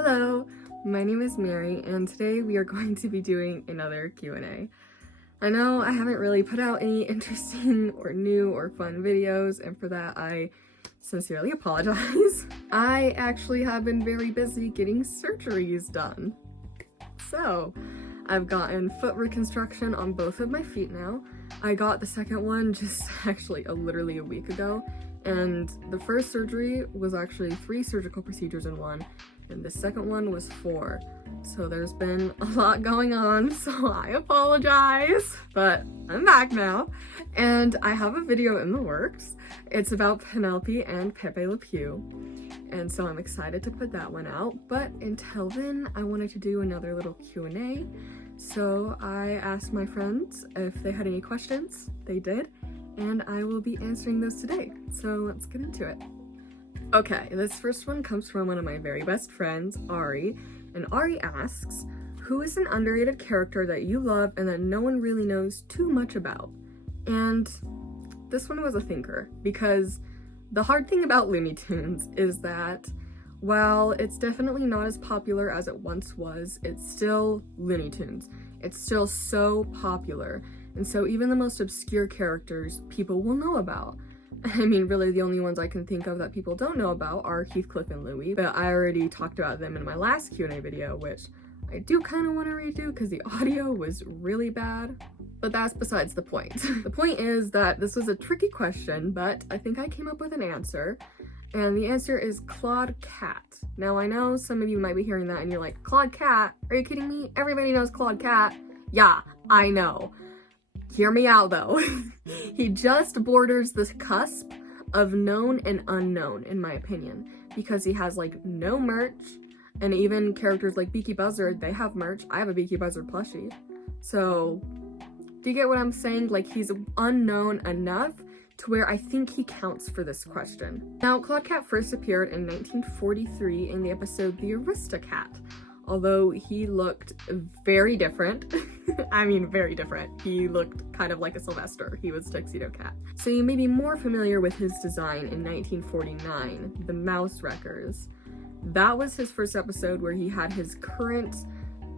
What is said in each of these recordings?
Hello, my name is Mary, and today we are going to be doing another Q&A. I know I haven't really put out any interesting or new or fun videos, and for that I sincerely apologize. I actually have been very busy getting surgeries done. So, I've gotten foot reconstruction on both of my feet now. I got the second one just literally a week ago, and the first surgery was actually 3 surgical procedures in one, and the second one was 4. So there's been a lot going on, so I apologize, but I'm back now, and I have a video in the works. It's about Penelope and Pepe Le Pew, and so I'm excited to put that one out, but until then, I wanted to do another little Q&A. So I asked my friends if they had any questions. They did, and I will be answering those today. So let's get into it. Okay, this first one comes from one of my very best friends, Ari, and Ari asks, who is an underrated character that you love and that no one really knows too much about? And this one was a thinker, because the hard thing about Looney Tunes is that while it's definitely not as popular as it once was, it's still Looney Tunes. It's still so popular, and so even the most obscure characters people will know about. I mean, really the only ones I can think of that people don't know about are Heathcliff and Louie, but I already talked about them in my last Q&A video, which I do kind of want to redo because the audio was really bad, but that's besides the point. The point is that this was a tricky question, but I think I came up with an answer, and the answer is Claude Cat. Now, I know some of you might be hearing that and you're like, Claude Cat? Are you kidding me? Everybody knows Claude Cat. Yeah, I know. Hear me out though. He just borders the cusp of known and unknown, in my opinion, because he has like no merch, and even characters like Beaky Buzzard, they have merch. I have a Beaky Buzzard plushie. So, do you get what I'm saying? Like, he's unknown enough to where I think he counts for this question. Now, Claude Cat first appeared in 1943 in the episode The Aristocat, although he looked very different. I mean, very different. He looked kind of like a Sylvester. He was Tuxedo Cat. So you may be more familiar with his design in 1949, The Mouse Wreckers. That was his first episode where he had his current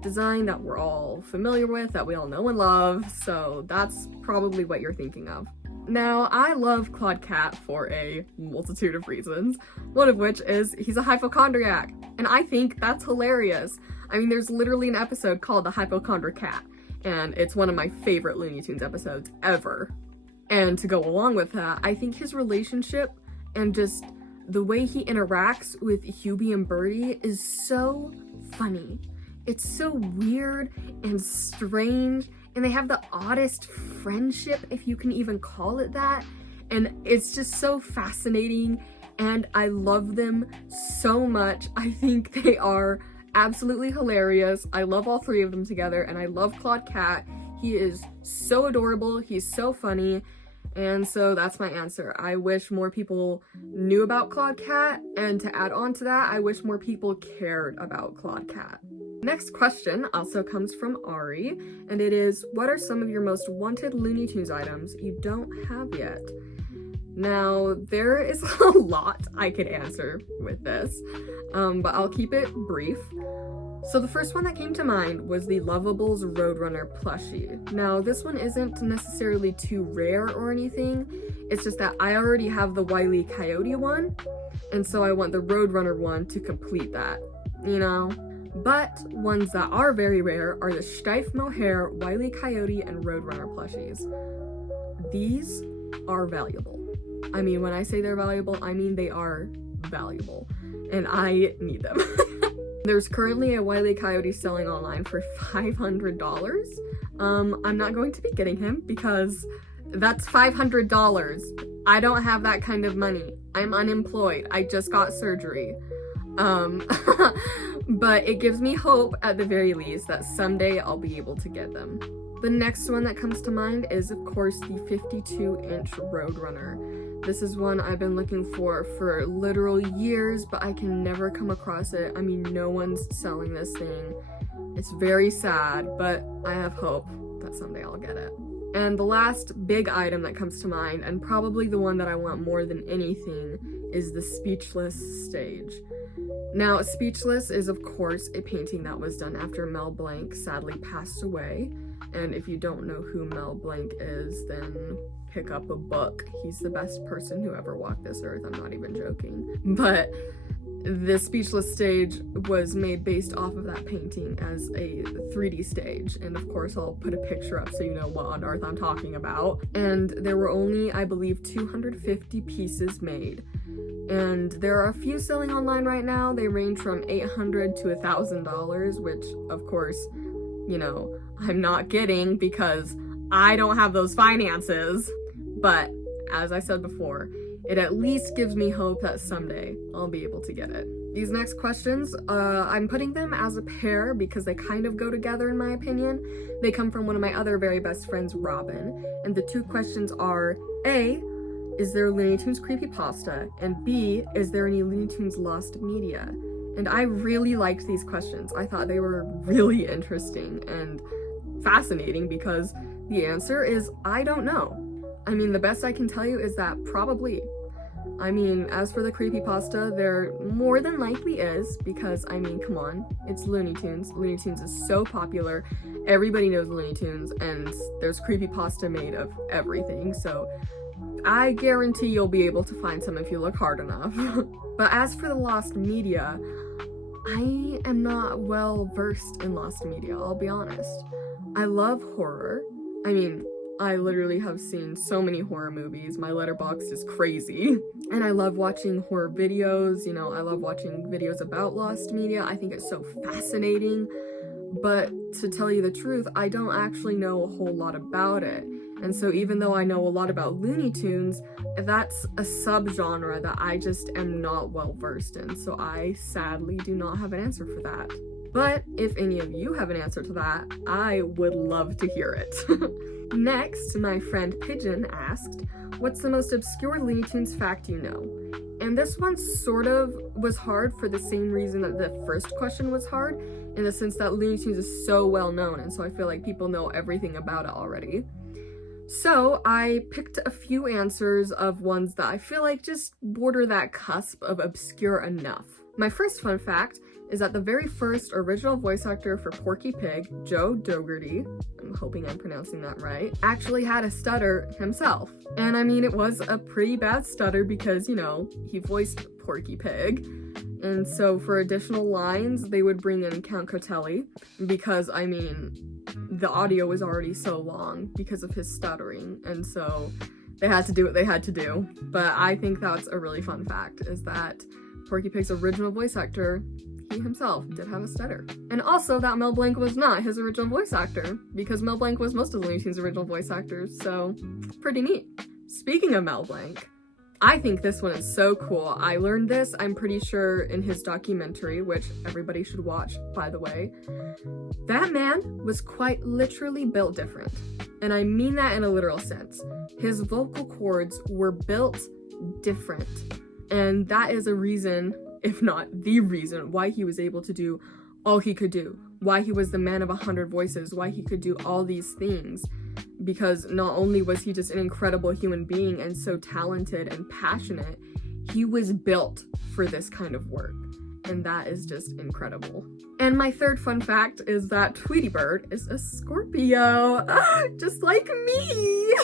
design that we're all familiar with, that we all know and love, so that's probably what you're thinking of. Now, I love Claude Cat for a multitude of reasons, one of which is he's a hypochondriac, and I think that's hilarious. I mean, there's literally an episode called The Hypochondriac Cat, and it's one of my favorite Looney Tunes episodes ever. And to go along with that, I think his relationship and just the way he interacts with Hubie and Bertie is so funny. It's so weird and strange, and they have the oddest friendship, if you can even call it that, and it's just so fascinating, and I love them so much. I think they are absolutely hilarious. I love all 3 of them together, and I love Claude Cat. He is so adorable, he's so funny, and so that's my answer. I wish more people knew about Claude Cat, and to add on to that, I wish more people cared about Claude Cat. Next question also comes from Ari, and it is, what are some of your most wanted Looney Tunes items you don't have yet? Now, there is a lot I could answer with this, but I'll keep it brief. So the first one that came to mind was the Lovables Roadrunner plushie. Now, this one isn't necessarily too rare or anything, it's just that I already have the Wile E. Coyote one, and so I want the Roadrunner one to complete that, you know? But ones that are very rare are the Steiff Mohair, Wile E. Coyote, and Roadrunner plushies. These are valuable. I mean, when I say they're valuable, I mean they are valuable, and I need them. There's currently a Wile E. Coyote selling online for $500. I'm not going to be getting him because that's $500. I don't have that kind of money. I'm unemployed. I just got surgery. But it gives me hope at the very least that someday I'll be able to get them. The next one that comes to mind is, of course, the 52-inch Roadrunner. This is one I've been looking for literal years, but I can never come across it. I mean, no one's selling this thing. It's very sad, but I have hope that someday I'll get it. And the last big item that comes to mind, and probably the one that I want more than anything, is the Speechless stage. Now, Speechless is, of course, a painting that was done after Mel Blanc sadly passed away. And if you don't know who Mel Blanc is, then pick up a book. He's the best person who ever walked this earth. I'm not even joking. But the Speechless stage was made based off of that painting as a 3D stage. And of course, I'll put a picture up so you know what on earth I'm talking about. And there were only, I believe, 250 pieces made. And there are a few selling online right now. They range from $800 to $1,000, which, of course, you know, I'm not getting because I don't have those finances. But as I said before, it at least gives me hope that someday I'll be able to get it. These next questions, I'm putting them as a pair because they kind of go together in my opinion. They come from one of my other very best friends, Robin. And the two questions are, A, is there Looney Tunes creepypasta? And B, is there any Looney Tunes lost media? And I really liked these questions. I thought they were really interesting and fascinating because the answer is, I don't know. I mean, the best I can tell you is that probably. I mean, as for the creepypasta, there more than likely is because, I mean, come on, it's Looney Tunes. Looney Tunes is so popular. Everybody knows Looney Tunes, and there's creepypasta made of everything, so I guarantee you'll be able to find some if you look hard enough. But as for the lost media, I am not well versed in lost media, I'll be honest. I love horror. I mean, I literally have seen so many horror movies. My letterboxd is crazy. And I love watching horror videos. You know, I love watching videos about lost media. I think it's so fascinating. But to tell you the truth, I don't actually know a whole lot about it. And so even though I know a lot about Looney Tunes, that's a subgenre that I just am not well versed in. So I sadly do not have an answer for that. But if any of you have an answer to that, I would love to hear it. Next, my friend Pigeon asked, what's the most obscure Looney Tunes fact you know? And this one sort of was hard for the same reason that the first question was hard, in the sense that Looney Tunes is so well known, and so I feel like people know everything about it already. So I picked a few answers of ones that I feel like just border that cusp of obscure enough. My first fun fact is that the very first original voice actor for Porky Pig, Joe Dougherty, I'm hoping I'm pronouncing that right, actually had a stutter himself. And I mean, it was a pretty bad stutter because, you know, he voiced Porky Pig. And so for additional lines, they would bring in Count Cotelli because, I mean, the audio was already so long because of his stuttering. And so they had to do what they had to do. But I think that's a really fun fact, is that Porky Pig's original voice actor, he himself did have a stutter. And also that Mel Blanc was not his original voice actor, because Mel Blanc was most of Looney Tunes' original voice actors, so pretty neat. Speaking of Mel Blanc, I think this one is so cool. I learned this, I'm pretty sure, in his documentary, which everybody should watch, by the way. That man was quite literally built different. And I mean that in a literal sense. His vocal cords were built different. And that is a reason, if not the reason, why he was able to do all he could do. Why he was the man of 100 voices, why he could do all these things. Because not only was he just an incredible human being and so talented and passionate, he was built for this kind of work. And that is just incredible. And my third fun fact is that Tweety Bird is a Scorpio, just like me.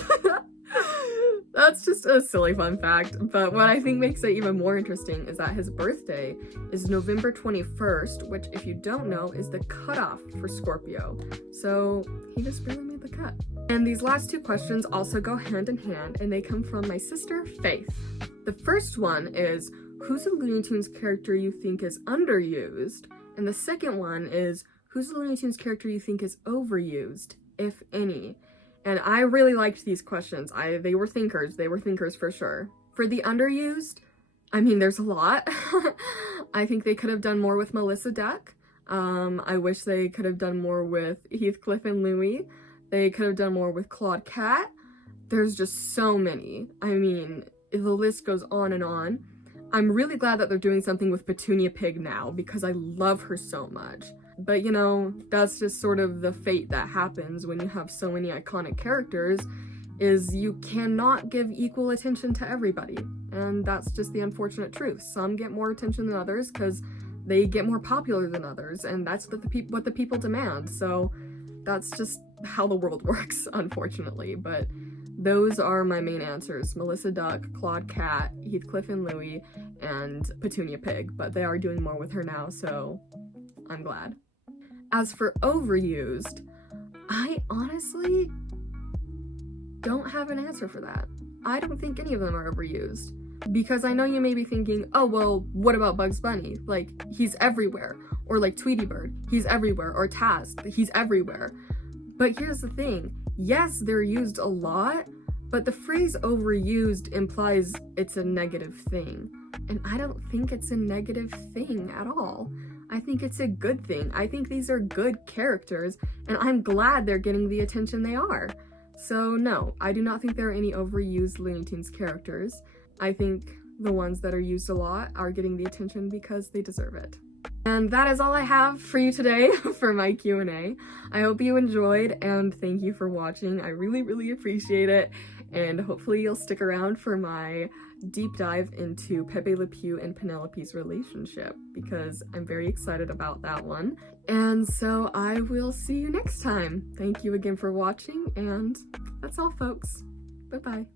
That's just a silly fun fact, but what I think makes it even more interesting is that his birthday is November 21st, which, if you don't know, is the cutoff for Scorpio. So he just barely made the cut. And these last two questions also go hand in hand, and they come from my sister, Faith. The first one is, who's a Looney Tunes character you think is underused? And the second one is, who's a Looney Tunes character you think is overused, if any? And I really liked these questions. They were thinkers for sure. For the underused, I mean, there's a lot. I think they could have done more with Melissa Duck. I wish they could have done more with Heathcliff and Louie. They could have done more with Claude Cat. There's just so many. I mean, the list goes on and on. I'm really glad that they're doing something with Petunia Pig now because I love her so much. But, you know, that's just sort of the fate that happens when you have so many iconic characters. is you cannot give equal attention to everybody, and that's just the unfortunate truth. Some get more attention than others because they get more popular than others, and that's what the people demand. So that's just how the world works, unfortunately. But those are my main answers: Melissa Duck, Claude Cat, Heathcliff and Louie, and Petunia Pig. But they are doing more with her now, so I'm glad. As for overused, I honestly don't have an answer for that. I don't think any of them are overused. Because I know you may be thinking, oh, well, what about Bugs Bunny? Like, he's everywhere. Or like Tweety Bird, he's everywhere. Or Taz, he's everywhere. But here's the thing. Yes, they're used a lot, but the phrase overused implies it's a negative thing. And I don't think it's a negative thing at all. I think it's a good thing. I think these are good characters, and I'm glad they're getting the attention they are. So no, I do not think there are any overused Looney Tunes characters. I think the ones that are used a lot are getting the attention because they deserve it. And that is all I have for you today for my Q&A. I hope you enjoyed, and thank you for watching. I really, really appreciate it, and hopefully you'll stick around for my deep dive into Pepe Le Pew and Penelope's relationship, because I'm very excited about that one. And so I will see you next time. Thank you again for watching, and that's all, folks. Bye-bye.